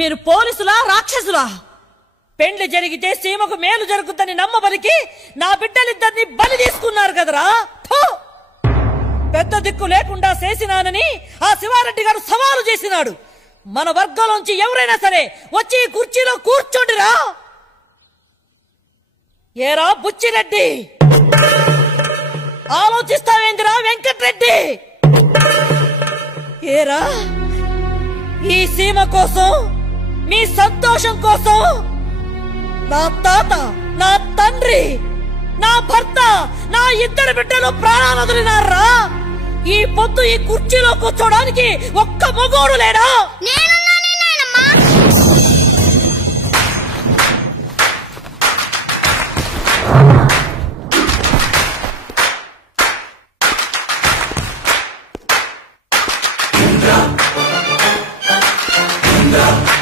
మీరు పోలీసులా రాక్షసులా? పెండ్లి జరిగితే సీమకు మేలు జరుగుతుందని నమ్మబలికి నా బిడ్డలిద్దరిని బలి తీసుకున్నారు కదరా. పెద్ద దిక్కు లేకుండా చేసినానని ఆ శివారెడ్డి గారు సవాలు చేసినాడు. మన వర్గంలోంచి ఎవరైనా సరే వచ్చి కుర్చీలో కూర్చోండిరా. ఏరా బుచ్చిరెడ్డి, ఆలోచిస్తావేందిరా వెంకట్రెడ్డి? ఏరా ఈ సీమ కోసం, మీ సంతోషం కోసం నా తాత, నా తండ్రి, నా భర్త, నా ఇద్దరు బిడ్డలు ప్రాణాలు వదిలినారా. ఈ పొద్దు ఈ కుర్చీలో కూర్చోడానికి ఒక్క మగోడు లేడా? Indra